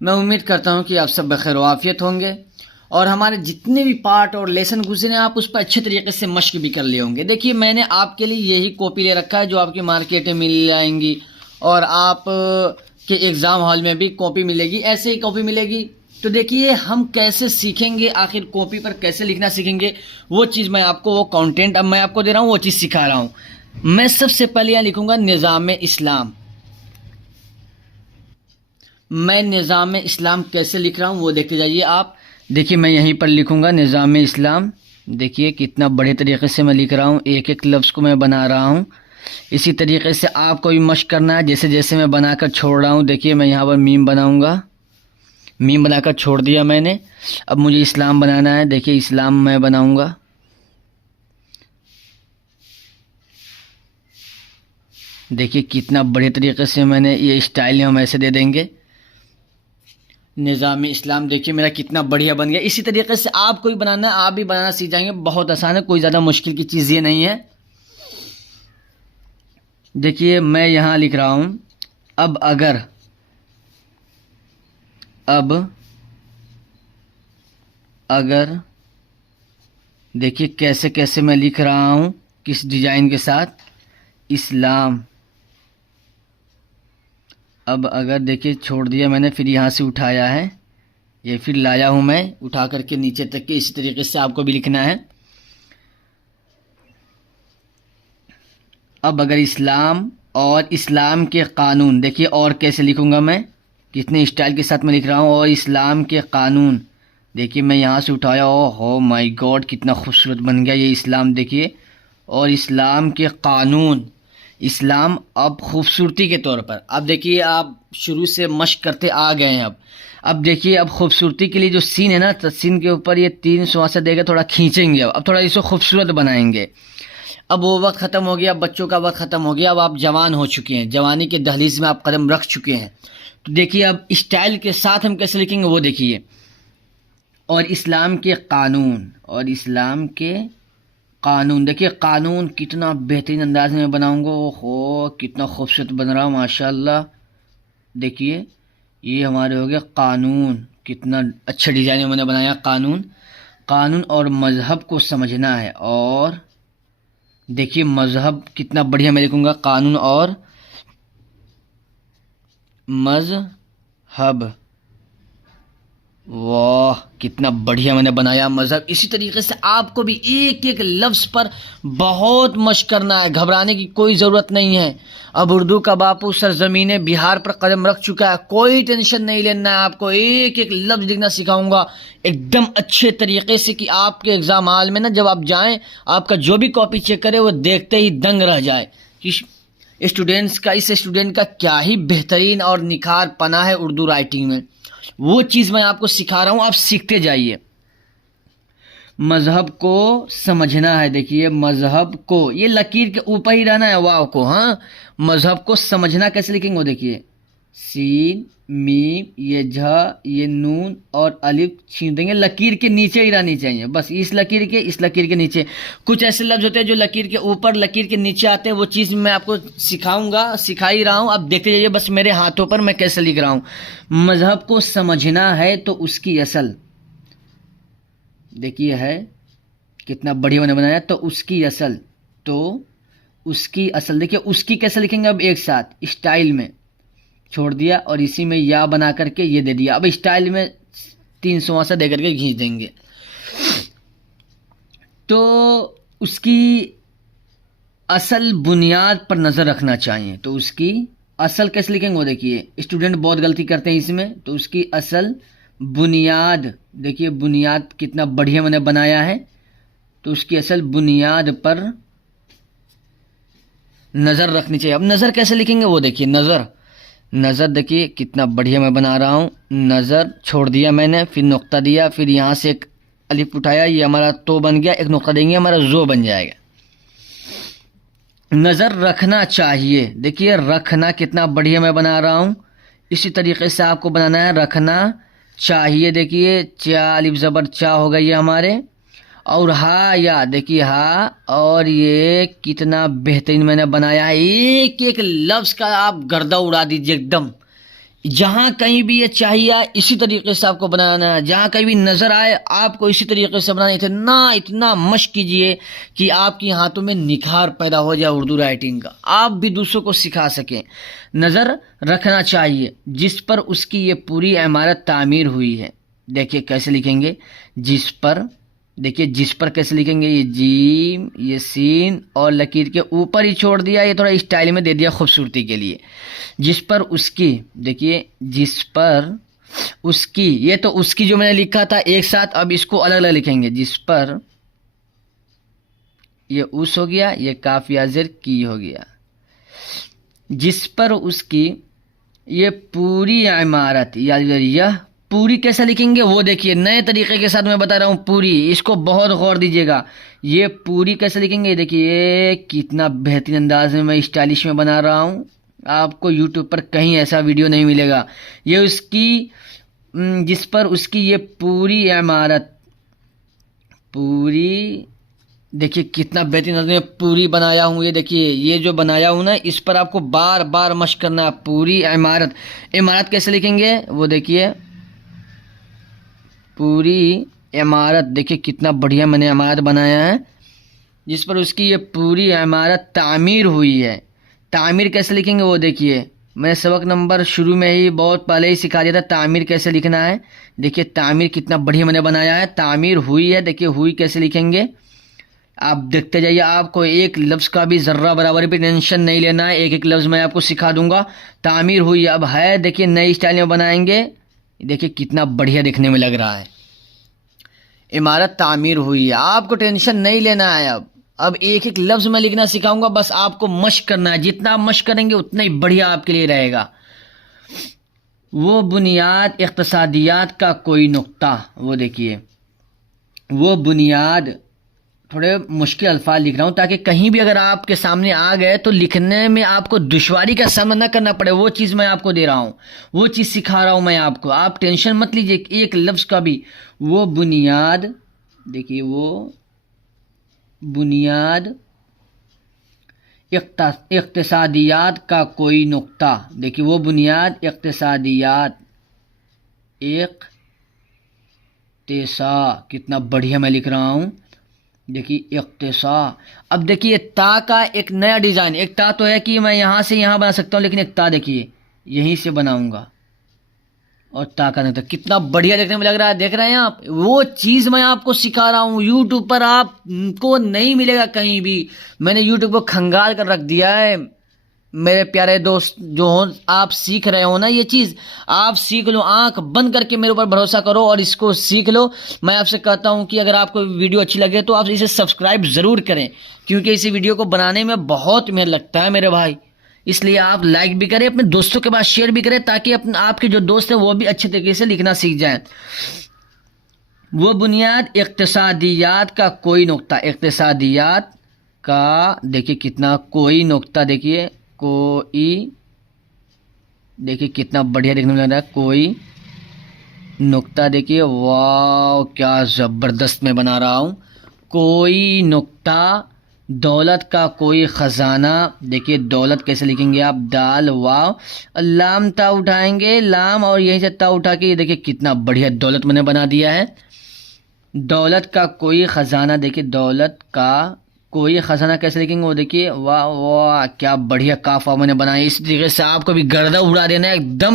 मैं उम्मीद करता हूँ कि आप सब बखैर आफियत होंगे और हमारे जितने भी पार्ट और लेसन गुजरे हैं आप उस पर अच्छे तरीके से मश्क भी कर लिए होंगे। देखिए मैंने आपके लिए यही कॉपी ले रखा है जो आपकी मार्केट में मिल जाएंगी और आप के एग्ज़ाम हॉल में भी कॉपी मिलेगी, ऐसे ही कॉपी मिलेगी। तो देखिए हम कैसे सीखेंगे, आखिर कॉपी पर कैसे लिखना सीखेंगे, वो चीज़ मैं आपको, वो कंटेंट अब मैं आपको दे रहा हूँ, वो चीज़ सिखा रहा हूँ। मैं सबसे पहले यहाँ लिखूँगा निज़ाम इस्लाम। मैं निज़ाम इस्लाम कैसे लिख रहा हूँ वो देखते जाइए आप। देखिए मैं यहीं पर लिखूँगा निज़ाम इस्लाम। देखिए कितना बढ़िया तरीके से मैं लिख रहा हूँ, एक एक लफ्ज़ को मैं बना रहा हूँ। इसी तरीके से आपको भी मश्क करना है, जैसे जैसे मैं बनाकर छोड़ रहा हूँ। देखिए मैं यहाँ पर मीम बनाऊँगा, मीम बनाकर छोड़ दिया मैंने। अब मुझे इस्लाम बनाना है। देखिए इस्लाम मैं बनाऊँगा। देखिए कितना बढ़िया तरीके से मैंने ये स्टाइल हम ऐसे दे देंगे निज़ाम इस्लाम। देखिए मेरा कितना बढ़िया बन गया। इसी तरीके से आपको भी बनाना है, आप भी बनाना सीख जाएंगे। बहुत आसान है, कोई ज़्यादा मुश्किल की चीज़ ये नहीं है। देखिए मैं यहाँ लिख रहा हूँ अब अगर, अब अगर। देखिए कैसे कैसे मैं लिख रहा हूँ, किस डिज़ाइन के साथ, इस्लाम। अब अगर देखिए छोड़ दिया मैंने, फिर यहाँ से उठाया है, ये फिर लाया हूँ मैं उठा करके नीचे तक के। इसी तरीके से आपको भी लिखना है। अब अगर इस्लाम और इस्लाम के कानून। देखिए और कैसे लिखूँगा मैं, कितने स्टाइल के साथ मैं लिख रहा हूँ। और इस्लाम के कानून। देखिए मैं यहाँ से उठाया, ओ हो माय गॉड कितना खूबसूरत बन गया ये इस्लाम। देखिए और इस्लाम के कानून, इस्लाम अब खूबसूरती के तौर पर। अब देखिए आप शुरू से मश्क करते आ गए हैं। अब देखिए अब खूबसूरती के लिए जो सीन है ना, तो सीन के ऊपर ये 3 श्वास देकर थोड़ा खींचेंगे। अब थोड़ा इसको खूबसूरत बनाएंगे। अब वो वक्त ख़त्म हो गया, अब बच्चों का वक्त ख़त्म हो गया। अब आप जवान हो चुके हैं, जवानी के दहलीज में आप कदम रख चुके हैं। तो देखिए अब स्टाइल के साथ हम कैसे लिखेंगे वो देखिए। और इस्लाम के कानून, और इस्लाम के कानून। देखिए कानून कितना बेहतरीन अंदाज में बनाऊंगा। ओहो कितना खूबसूरत बन रहा हूँ माशाल्लाह। देखिए ये हमारे हो गया कानून, कितना अच्छा डिज़ाइन में मैंने बनाया कानून। कानून और मज़हब को समझना है। और देखिए मज़हब कितना बढ़िया मैं लिखूँगा, कानून और मज़हब। वाह कितना बढ़िया मैंने बनाया मज़हब। इसी तरीके से आपको भी एक एक लफ्ज़ पर बहुत मश्क करना है, घबराने की कोई ज़रूरत नहीं है। अब उर्दू का बापू सरज़मीने बिहार पर कदम रख चुका है, कोई टेंशन नहीं लेना है आपको। एक एक लफ्ज़ लिखना सिखाऊंगा एकदम अच्छे तरीके से कि आपके एग्ज़ाम हॉल में ना जब आप जाएं, आपका जो भी कॉपी चेक करे वो देखते ही दंग रह जाए कि स्टूडेंट्स का, इस स्टूडेंट का क्या ही बेहतरीन और निखार पना है उर्दू राइटिंग में। वो चीज़ मैं आपको सिखा रहा हूँ, आप सीखते जाइए। मज़हब को समझना है। देखिए मज़हब को, ये लकीर के ऊपर ही रहना है वाव को। हाँ मज़हब को समझना कैसे लिखेंगे वो देखिए। सीन मीम, ये झ, ये नून और अलिफ छीन देंगे, लकीर के नीचे ही रहनी चाहिए बस। इस लकीर के नीचे। कुछ ऐसे लफ्ज़ होते हैं जो लकीर के ऊपर लकीर के नीचे आते हैं, वो चीज़ मैं आपको सिखाऊंगा, सिखा ही रहा हूँ। अब देखते जाइए बस मेरे हाथों पर मैं कैसे लिख रहा हूँ। मज़हब को समझना है तो उसकी असल। देखिए है कितना बढ़िया मैंने बनाया। तो उसकी असल, तो उसकी असल। देखिए उसकी कैसे लिखेंगे, अब एक साथ स्टाइल में छोड़ दिया और इसी में या बना करके ये दे दिया। अब स्टाइल में 3 श्वासा दे करके खींच देंगे। तो उसकी असल बुनियाद पर नज़र रखना चाहिए। तो उसकी असल कैसे लिखेंगे वो देखिए। स्टूडेंट बहुत गलती करते हैं इसमें। तो उसकी असल बुनियाद। देखिए बुनियाद कितना बढ़िया मैंने बनाया है। तो उसकी असल बुनियाद पर नज़र रखनी चाहिए। अब नज़र कैसे लिखेंगे वो देखिए। नज़र, नज़र देखिए कितना बढ़िया मैं बना रहा हूँ। नज़र छोड़ दिया मैंने, फिर नुक्ता दिया, फिर यहाँ से एक अलिफ उठाया, ये हमारा तो बन गया, एक नुक्ता देंगे हमारा जो बन जाएगा। नज़र रखना चाहिए। देखिए रखना कितना बढ़िया मैं बना रहा हूँ। इसी तरीके से आपको बनाना है, रखना चाहिए। देखिए चा अलिफ ज़बर चा हो गई है हमारे। और हा या, देखिए हा। और ये कितना बेहतरीन मैंने बनाया है। एक एक लफ्ज़ का आप गर्दा उड़ा दीजिए एकदम। जहाँ कहीं भी ये चाहिए इसी तरीके से आपको बनाना है, जहाँ कहीं भी नज़र आए आपको इसी तरीके से बनाना है। इतना इतना मश्क कीजिए कि आपके हाथों में निखार पैदा हो जाए उर्दू राइटिंग का, आप भी दूसरों को सिखा सकें। नज़र रखना चाहिए जिस पर उसकी ये पूरी इमारत तामीर हुई है। देखिए कैसे लिखेंगे, जिस पर, देखिए जिस पर कैसे लिखेंगे, ये जीम, ये सीन और लकीर के ऊपर ही छोड़ दिया, ये थोड़ा स्टाइल में दे दिया खूबसूरती के लिए। जिस पर उसकी, देखिए जिस पर उसकी, ये तो उसकी जो मैंने लिखा था एक साथ, अब इसको अलग अलग लिखेंगे। जिस पर, ये उस हो गया, ये काफिया ज़ेर की हो गया। जिस पर उसकी ये पूरी इमारत, यह पूरी कैसे लिखेंगे वो देखिए नए तरीके के साथ मैं बता रहा हूँ। पूरी, इसको बहुत गौर दीजिएगा। ये पूरी कैसे लिखेंगे, देखिए कितना बेहतरीन अंदाज में मैं स्टाइलिश में बना रहा हूँ। आपको यूट्यूब पर कहीं ऐसा वीडियो नहीं मिलेगा। ये उसकी, जिस पर उसकी ये पूरी इमारत, पूरी, देखिए कितना बेहतरीन अंदाज में पूरी बनाया हूँ। ये देखिए ये जो बनाया हूँ ना, इस पर आपको बार बार मश्क करना। पूरी इमारत, इमारत कैसे लिखेंगे वो देखिए, पूरी इमारत, देखिए कितना बढ़िया मैंने इमारत बनाया है। जिस पर उसकी ये पूरी इमारत तामीर हुई है। तामीर कैसे लिखेंगे वो देखिए, मैंने सबक नंबर शुरू में ही बहुत पहले ही सिखा दिया था तामीर कैसे लिखना है। देखिए तामीर कितना बढ़िया मैंने बनाया है। तामीर हुई है, देखिए हुई कैसे लिखेंगे आप देखते जाइए। आपको एक लफ्ज़ का भी ज़र्रा बराबर भी टेंशन नहीं लेना है, एक एक लफ्ज़ मैं आपको सिखा दूंगा। तामीर हुई अब है, देखिए नई स्टाइल में बनाएंगे। देखिए कितना बढ़िया दिखने में लग रहा है। इमारत तामीर हुई है, आपको टेंशन नहीं लेना है। अब एक एक लफ्ज़ मैं लिखना सिखाऊंगा, बस आपको मश्क करना है। जितना आप मश्क करेंगे उतना ही बढ़िया आपके लिए रहेगा। वो बुनियाद इक़्तिसादियात का कोई नुक्ता, वो देखिए वो बुनियाद, थोड़े मुश्किल अल्फाज लिख रहा हूँ ताकि कहीं भी अगर आपके सामने आ गए तो लिखने में आपको दुश्वारी का सामना ना करना पड़े। वो चीज़ मैं आपको दे रहा हूँ, वो चीज़ सिखा रहा हूँ मैं आपको। आप टेंशन मत लीजिए एक लफ्ज़ का भी। वो बुनियाद, देखिए वो बुनियाद इक़्तिसादियात का कोई नुक्ता, देखिए वो बुनियाद इक़्तिसादियात, इक़्तिसा, कितना बढ़िया मैं लिख रहा हूँ। देखिए इक़्तिसा। अब देखिए ता का एक नया डिज़ाइन, एक ता तो है कि मैं यहाँ से यहाँ बना सकता हूँ, लेकिन एक ता देखिए यहीं से बनाऊंगा और ता का नहीं, तो कितना बढ़िया देखने में लग रहा है। देख रहे हैं आप, वो चीज़ मैं आपको सिखा रहा हूँ। यूट्यूब पर आपको नहीं मिलेगा कहीं भी। मैंने यूट्यूब को खंगाल कर रख दिया है। मेरे प्यारे दोस्त जो हो, आप सीख रहे हो ना ये चीज़, आप सीख लो। आंख बंद करके मेरे ऊपर भरोसा करो और इसको सीख लो। मैं आपसे कहता हूँ कि अगर आपको वीडियो अच्छी लगे तो आप इसे सब्सक्राइब ज़रूर करें, क्योंकि इसी वीडियो को बनाने में बहुत मेहनत लगता है मेरे भाई। इसलिए आप लाइक भी करें, अपने दोस्तों के पास शेयर भी करें, ताकि अपने आपके जो दोस्त हैं वो भी अच्छे तरीके से लिखना सीख जाएं। वो बुनियाद इक़्तिसादियात का कोई नुक्ता, इक़्तिसादियात का देखिए कितना कोई नुक्ता, देखिए कोई, देखिए कितना बढ़िया देखने में लग रहा है। कोई नुक्ता, देखिए वाह क्या ज़बरदस्त मैं बना रहा हूँ। कोई नुक्ता, दौलत का कोई ख़जाना, देखिए दौलत कैसे लिखेंगे आप, दाल वाव, लाम ता उठाएंगे, लाम और यहीं से ता उठा के ये देखिए कितना बढ़िया दौलत मैंने बना दिया है। दौलत का कोई ख़जाना, देखिए दौलत का कोई ख़जाना कैसे लिखेंगे वो देखिए, वाह वाह क्या बढ़िया काफ़ा मैंने बनाया। इस तरीके से आपको भी गर्दा उड़ा देना है एकदम।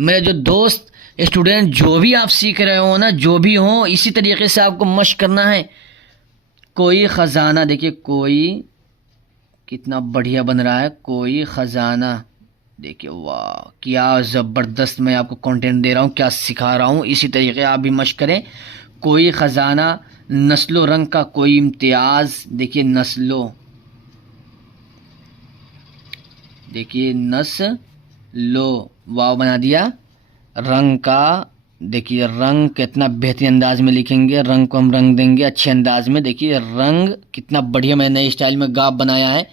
मेरे जो दोस्त स्टूडेंट जो भी आप सीख रहे हो ना, जो भी हो, इसी तरीके से आपको मश्क करना है। कोई ख़जाना, देखिए कोई कितना बढ़िया बन रहा है। कोई ख़जाना, देखिए वाह क्या ज़बरदस्त मैं आपको कंटेंट दे रहा हूँ, क्या सिखा रहा हूँ। इसी तरीके आप भी मश्क करें। कोई ख़जाना, नस्लो रंग का कोई इम्तियाज़, देखिए नस्लो, देखिए नस्लो वाव बना दिया। रंग का, देखिए रंग कितना बेहतरीन अंदाज में लिखेंगे। रंग को हम रंग देंगे अच्छे अंदाज में। देखिए रंग कितना बढ़िया मैंने नए स्टाइल में गाब बनाया है।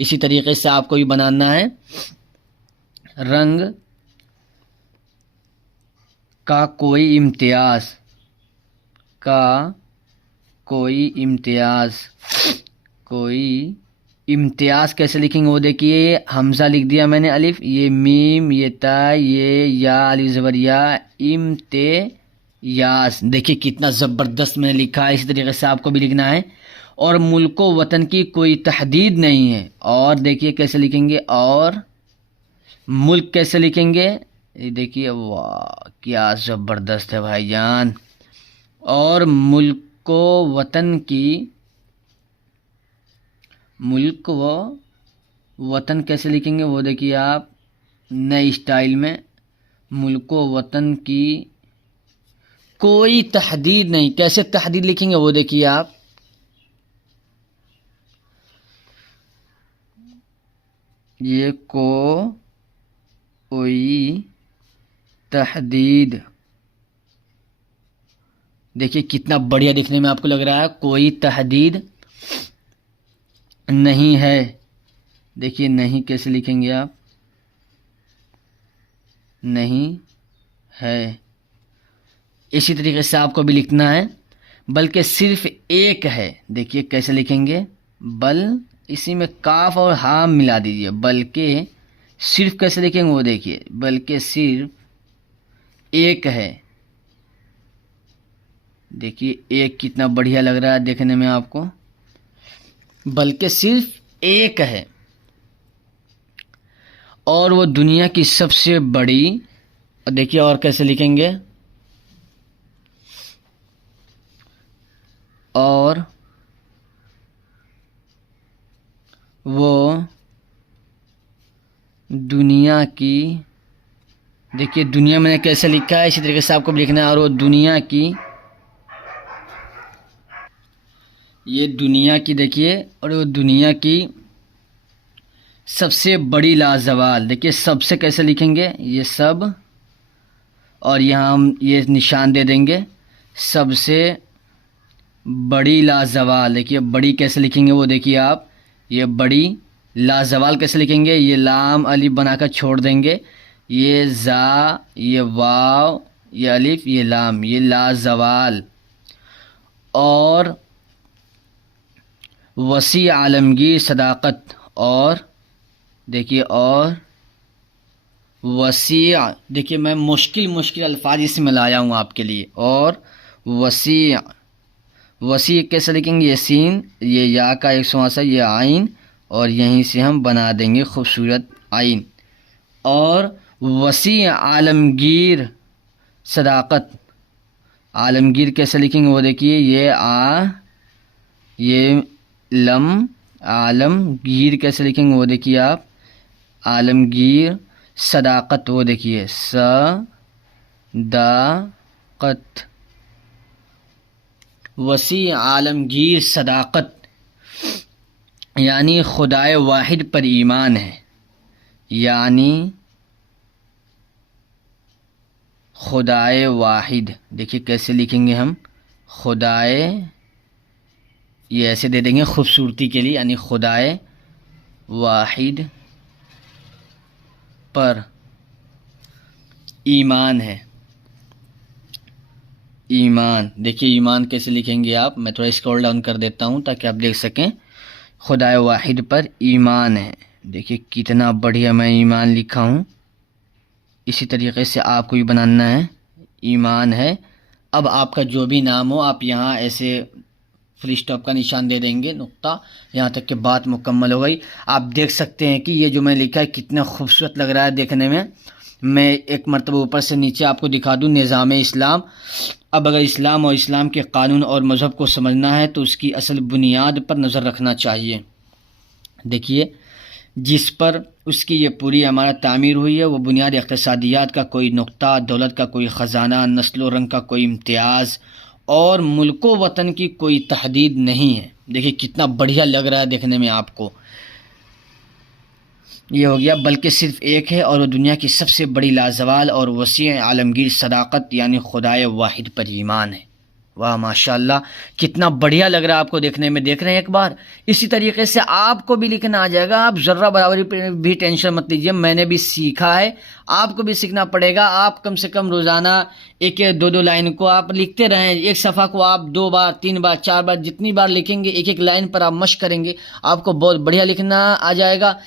इसी तरीके से आपको भी बनाना है। रंग का कोई इम्तियाज़, का कोई इम्तियाज़, कोई इम्तियाज़ कैसे लिखेंगे वो देखिए, ये हमज़ा लिख दिया मैंने अलिफ, ये मीम, ये ता, ये या अलिफ ज़बर या, इम्तियाज़। देखिए कितना ज़बरदस्त मैंने लिखा है, इसी तरीके से आपको भी लिखना है। और मुल्को वतन की कोई तहदीद नहीं है। और देखिए कैसे लिखेंगे, और मुल्क कैसे लिखेंगे, ये देखिए, वाह क्या ज़बरदस्त है भाईजान। और मुल्को वतन की, मुल्क व वतन कैसे लिखेंगे वो देखिए आप नए स्टाइल में। मुल्को वतन की कोई तहदीद नहीं, कैसे तहदीद लिखेंगे वो देखिए आप, ये कोई तहदीद, देखिए कितना बढ़िया दिखने में आपको लग रहा है, कोई तहदीद नहीं है। देखिए नहीं कैसे लिखेंगे आप, नहीं है। इसी तरीके से आपको भी लिखना है, बल्कि सिर्फ एक है। देखिए कैसे लिखेंगे, बल, इसी में काफ और हाम मिला दीजिए, बल्कि सिर्फ कैसे लिखेंगे वो देखिए, बल्कि सिर्फ एक है। देखिए एक कितना बढ़िया लग रहा है देखने में आपको, बल्कि सिर्फ एक है। और वो दुनिया की सबसे बड़ी, देखिए और कैसे लिखेंगे, और वो दुनिया की, देखिए दुनिया मैंने कैसे लिखा है, इसी तरीके से आपको भी लिखना है। और वो दुनिया की, ये दुनिया की देखिए, और वो दुनिया की सबसे बड़ी लाजवाल, देखिए सबसे कैसे लिखेंगे, ये सब, और यहाँ हम ये निशान दे देंगे, सबसे बड़ी लाजवाल। देखिए बड़ी कैसे लिखेंगे वो देखिए आप, ये बड़ी, लाजवाल कैसे लिखेंगे, ये लाम अलिफ बनाकर छोड़ देंगे, ये जा, ये वाव, ये अलिफ, ये लाम, ये लाजवाल। और वसी आलमगीर सदाकत, और देखिए, और वसी, देखिए मैं मुश्किल मुश्किल अल्फाज इसमें लाया हूँ आपके लिए। और वसी, वसी कैसे लिखेंगे, ये सीन, ये या का एक श्वासा, ये आइन, और यहीं से हम बना देंगे खूबसूरत आइन। और वसी आलमगीर सदाकत, आलमगीर कैसे लिखेंगे वो देखिए, ये आ, ये लम, आलमगीर कैसे लिखेंगे वो देखिए आप, आलमगीर सदाकत, वो देखिए सदाकत, वसी आलमगीर सदाकत, यानी खुदाए वाहिद पर ईमान है, यानी खुदाए वाहिद। देखिए कैसे लिखेंगे हम, खुदाए, ये ऐसे दे देंगे खूबसूरती के लिए, यानी खुदाए वाहिद पर ईमान है, ईमान। देखिए ईमान कैसे लिखेंगे आप, मैं थोड़ा स्क्रॉल डाउन कर देता हूँ ताकि आप देख सकें, खुदाए वाहिद पर ईमान है। देखिए कितना बढ़िया मैं ईमान लिखा हूँ, इसी तरीके से आपको भी बनाना है, ईमान है। अब आपका जो भी नाम हो आप यहाँ ऐसे फुल स्टॉप का निशान दे देंगे, नुक्ता, यहाँ तक कि बात मुकम्मल हो गई। आप देख सकते हैं कि ये जो मैं लिखा है कितना खूबसूरत लग रहा है देखने में। मैं एक मरतबा ऊपर से नीचे आपको दिखा दूँ, निज़ाम इस्लाम। अब अगर इस्लाम और इस्लाम के कानून और मज़हब को समझना है तो उसकी असल बुनियाद पर नज़र रखना चाहिए। देखिए जिस पर उसकी ये पूरी इमारत तामीर हुई है वो बुनियाद इक़्तिसादियात का कोई नुक्ता, दौलत का कोई ख़जाना, नस्ल रंग का कोई इम्तियाज़ और मुल्को वतन की कोई तहदीद नहीं है। देखिए कितना बढ़िया लग रहा है देखने में आपको, ये हो गया, बल्कि सिर्फ एक है और वो दुनिया की सबसे बड़ी लाजवाल और वसी आलमगीर सदाकत, यानी खुदाए वाहिद पर ईमान है। वाह माशाल्लाह, कितना बढ़िया लग रहा है आपको देखने में। देख रहे हैं एक बार, इसी तरीके से आपको भी लिखना आ जाएगा। आप ज़र्रा बराबरी पे भी टेंशन मत लीजिए, मैंने भी सीखा है, आपको भी सीखना पड़ेगा। आप कम से कम रोज़ाना एक एक दो दो लाइन को आप लिखते रहें। एक सफ़ा को आप 2 बार 3 बार 4 बार जितनी बार लिखेंगे, एक एक लाइन पर आप मशक करेंगे, आपको बहुत बढ़िया लिखना आ जाएगा।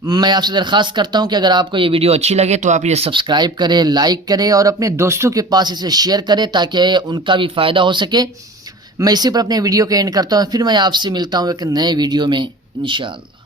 मैं आपसे दरख्वास्त करता हूं कि अगर आपको ये वीडियो अच्छी लगे तो आप ये सब्सक्राइब करें, लाइक करें और अपने दोस्तों के पास इसे शेयर करें ताकि उनका भी फ़ायदा हो सके। मैं इसी पर अपने वीडियो को एंड करता हूं, फिर मैं आपसे मिलता हूं एक नए वीडियो में इंशाअल्लाह।